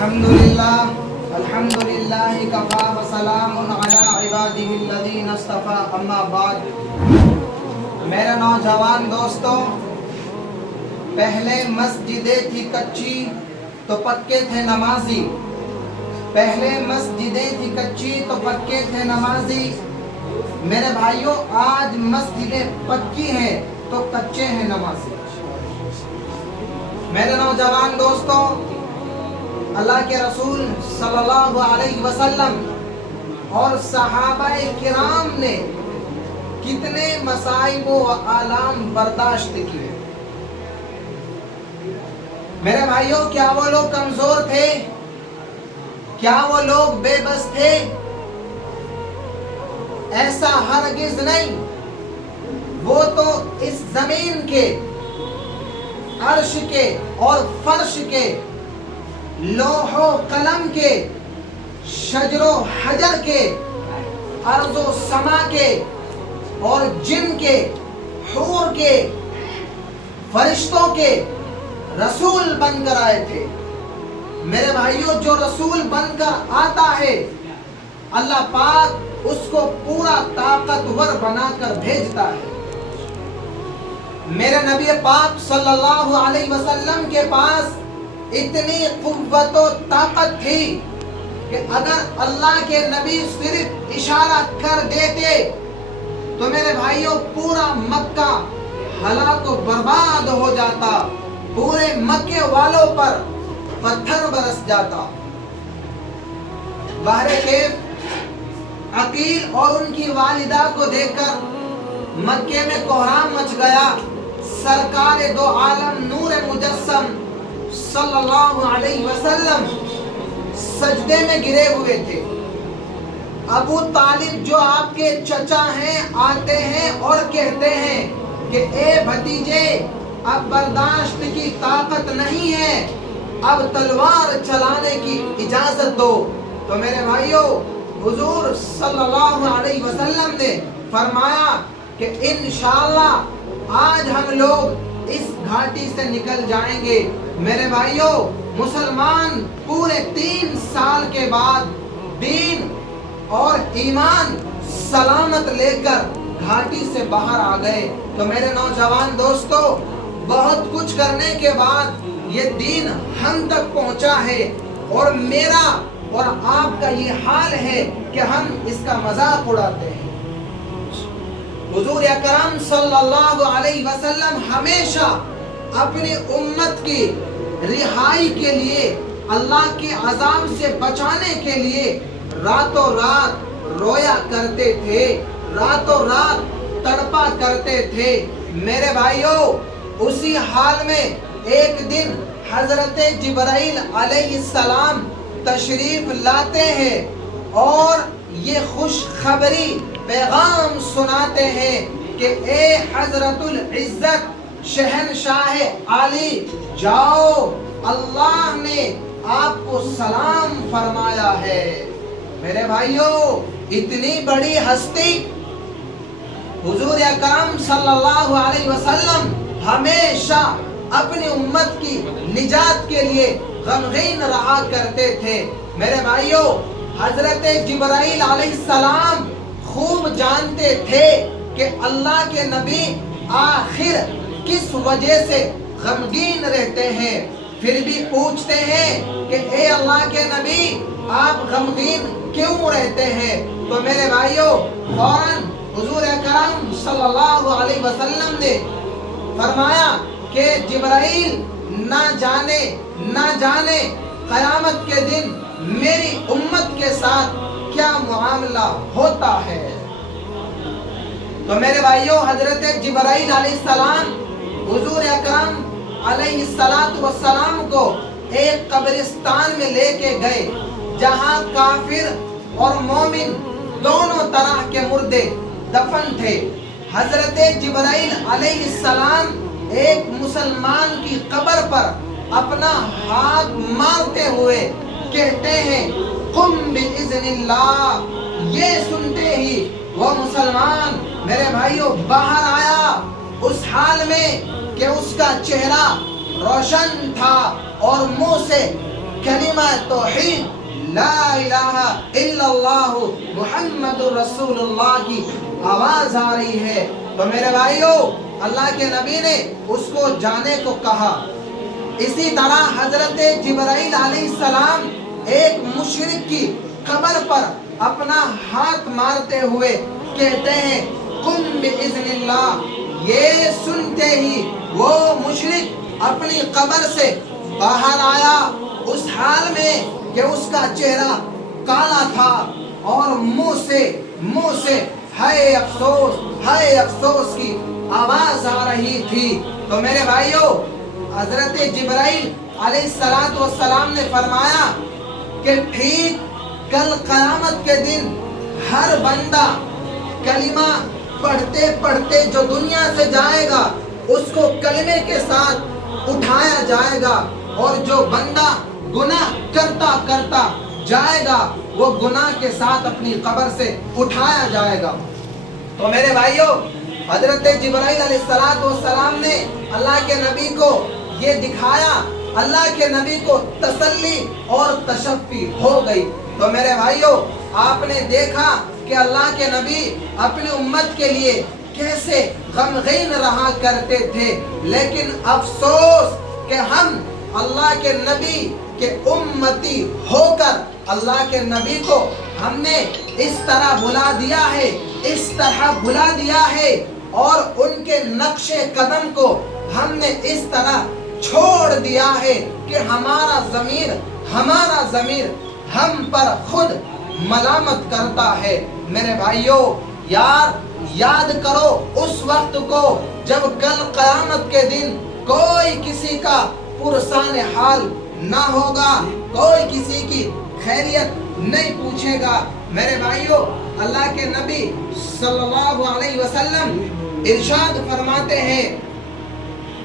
الحمدللہ کفا وسلام علی عبادہ الذین اصطفیٰ اما بعد۔ میرے نوجوان دوستو، پہلے مسجدیں تھی کچی تو پکے تھے نمازی، پہلے مسجدیں تھی کچی تو پکے تھے نمازی۔ میرے بھائیوں، آج مسجدیں پکی ہیں تو کچے ہیں نمازی۔ میرے نوجوان دوستو، اللہ کے رسول صلی اللہ علیہ وسلم اور صحابہ کرام نے کتنے مصائب و آلام برداشت کیے۔ میرے بھائیوں، کیا وہ لوگ کمزور تھے؟ کیا وہ لوگ بے بس تھے؟ ایسا ہرگز نہیں۔ وہ تو اس زمین کے، عرش کے اور فرش کے، لوح و قلم کے، شجر و حجر کے، ارض و سما کے اور جن کے، حور کے، فرشتوں کے رسول بن کر آئے تھے۔ میرے بھائیوں، جو رسول بن کر آتا ہے، اللہ پاک اس کو پورا طاقتور بنا کر بھیجتا ہے۔ میرے نبی پاک صلی اللہ علیہ وسلم کے پاس اتنی قوت و طاقت تھی کہ اگر اللہ کے نبی صرف اشارہ کر دیتے تو میرے بھائیوں پورا مکہ ہلاک و برباد ہو جاتا، پورے مکے والوں پر پتھر برس جاتا۔ بہرکیف عقیل اور ان کی والدہ کو دیکھ کر مکے میں کوہرام مچ گیا۔ سرکار دو عالم نور مجسم صلی اللہ علیہ وسلم سجدے میں گرے ہوئے تھے۔ ابو طالب جو آپ کے چچا ہیں آتے ہیں اور کہتے ہیں کہ اے بھتیجے، اب برداشت کی طاقت نہیں ہے، اب تلوار چلانے کی اجازت دو۔ تو میرے بھائیوں، حضور صلی اللہ علیہ وسلم نے فرمایا کہ انشاءاللہ آج ہم لوگ اس گھاٹی سے نکل جائیں گے۔ میرے بھائیوں، مسلمان پورے 3 سال کے بعد دین اور ایمان سلامت لے کر گھاٹی سے باہر آ گئے۔ تو میرے نوجوان دوستو، بہت کچھ کرنے کے بعد یہ دین ہم تک پہنچا ہے، اور میرا اور آپ کا یہ حال ہے کہ ہم اس کا مذاق اڑاتے ہیں۔ حضور اکرم صلی اللہ علیہ وسلم ہمیشہ اپنی امت کی رہائی کے لیے، اللہ کے عذاب سے بچانے کے لیے راتوں رات رویا کرتے تھے، راتوں رات تڑپا کرتے تھے۔ میرے بھائیوں، اسی حال میں ایک دن حضرت جبرائیل علیہ السلام تشریف لاتے ہیں اور یہ خوشخبری پیغام سناتے ہیں کہ اے حضرت العزت شہنشاہ عالی، جاؤ، اللہ نے آپ کو سلام فرمایا ہے۔ میرے بھائیوں، اتنی بڑی ہستی حضور اکرم صلی اللہ علیہ وسلم ہمیشہ اپنی امت کی نجات کے لیے غمگین رہا کرتے تھے۔ میرے بھائیوں، حضرت جبرائیل علیہ السلام خوب جانتے تھے کہ اللہ کے نبی آخر کس وجہ سے غمگین رہتے ہیں، پھر بھی پوچھتے ہیں کہ اے اللہ کے نبی، آپ غمگین کیوں رہتے ہیں؟ تو میرے بھائیوں، فوراً حضور اکرم صلی اللہ علیہ وسلم نے فرمایا کہ جبرائیل، نہ جانے قیامت کے دن میری امت کے ساتھ کیا معاملہ ہوتا ہے۔ تو میرے بھائیوں، حضرت جبرائیل علیہ السلام حضور اکرم علیہ السلام کو ایک قبرستان میں لے کے گئے، جہاں کافر اور مومن دونوں طرح کے مردے دفن تھے۔ حضرت جبرائیل علیہ السلام ایک مسلمان کی قبر پر اپنا ہاتھ مارتے ہوئے کہتے ہیں، قم باذن اللہ۔ یہ سنتے ہی وہ مسلمان میرے بھائیوں باہر آیا، اس حال میں کہ اس کا چہرہ روشن تھا اور منہ سے کلمہ توحید لا الہ الا اللہ محمد رسول اللہ کی آواز آ رہی ہے۔ تو میرے بھائیو، اللہ کے نبی نے اس کو جانے کو کہا۔ اسی طرح حضرت جبرائیل علیہ السلام ایک مشرک کی قبر پر اپنا ہاتھ مارتے ہوئے کہتے ہیں قم بإذن اللہ۔ یہ سنتے ہی وہ مشرک اپنی قبر سے باہر آیا، اس حال میں کہ اس کا چہرہ کالا تھا اور منہ سے ہائے افسوس کی آواز آ رہی تھی۔ تو میرے بھائیو، حضرت جبرائیل علیہ السلام نے فرمایا کہ ٹھیک کل قیامت کے دن ہر بندہ کلمہ پڑھتے پڑھتے جو دنیا سے جائے گا اس کو کلمے کے ساتھ اٹھایا جائے گا، اور جو بندہ گناہ کرتا جائے گا وہ گناہ کے ساتھ اپنی قبر سے اٹھایا جائے گا۔ تو میرے بھائیو، حضرت جبرائیل علیہ السلام نے اللہ کے نبی کو یہ دکھایا، اللہ کے نبی کو تسلی اور تشفی ہو گئی۔ تو میرے بھائیو، آپ نے دیکھا کہ اللہ کے نبی اپنی امت کے لیے کیسے غمگین رہا کرتے تھے، لیکن افسوس کہ ہم اللہ کے نبی کے امتی ہو کر اللہ کے نبی کو ہم نے اس طرح بھلا دیا ہے اور ان کے نقش قدم کو ہم نے اس طرح چھوڑ دیا ہے کہ ہمارا ضمیر ہم پر خود ملامت کرتا ہے۔ میرے بھائیو، یاد کرو اس وقت کو جب کل قیامت کے دن کوئی کسی کا پرسان حال نہ ہوگا، کوئی کسی کی خیریت نہیں پوچھے گا۔ میرے بھائیو، اللہ کے نبی صلی اللہ علیہ وسلم ارشاد فرماتے ہیں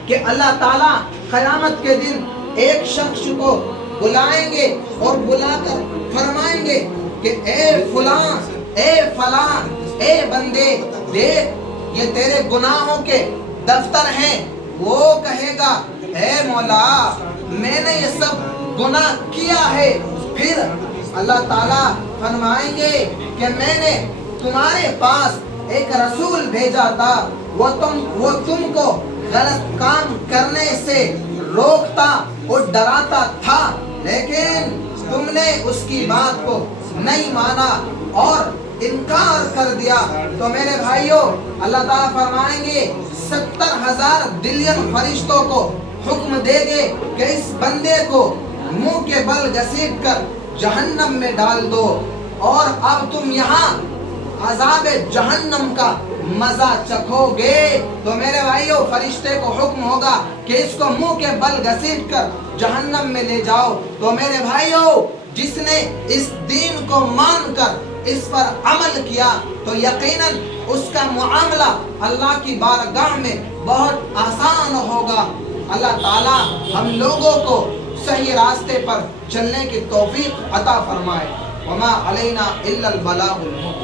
کہ اللہ تعالیٰ قیامت کے دن ایک شخص کو بلائیں گے اور بلا کر فرمائیں گے کہ اے فلاں اے بندے، دیکھ یہ تیرے گناہوں کے دفتر ہیں۔ وہ کہے گا اے مولا، میں نے یہ سب گناہ کیا ہے۔ پھر اللہ تعالیٰ فرمائیں گے کہ میں نے تمہارے پاس ایک رسول بھیجا تھا، وہ تم کو غلط کام کرنے سے روکتا اور ڈراتا تھا، لیکن تم نے اس کی بات کو نہیں مانا اور انکار کر دیا۔ تو میرے بھائیوں، اللہ تعالیٰ فرمائیں گے 70,000 بلین فرشتوں کو حکم دے گے کہ اس بندے کو منہ کے بل گھسیٹ کر جہنم میں ڈال دو، اور اب تم یہاں عذاب جہنم کا مزہ چکھو گے۔ تو میرے بھائیوں، فرشتے کو حکم ہوگا کہ اس کو منہ کے بل گھسیٹ کر جہنم میں لے جاؤ۔ تو میرے بھائیوں، جس نے اس دین کو مان کر اس پر عمل کیا تو یقیناً اس کا معاملہ اللہ کی بارگاہ میں بہت آسان ہوگا۔ اللہ تعالیٰ ہم لوگوں کو صحیح راستے پر چلنے کی توفیق عطا فرمائے۔ وما علینا الا البلاغ المبین۔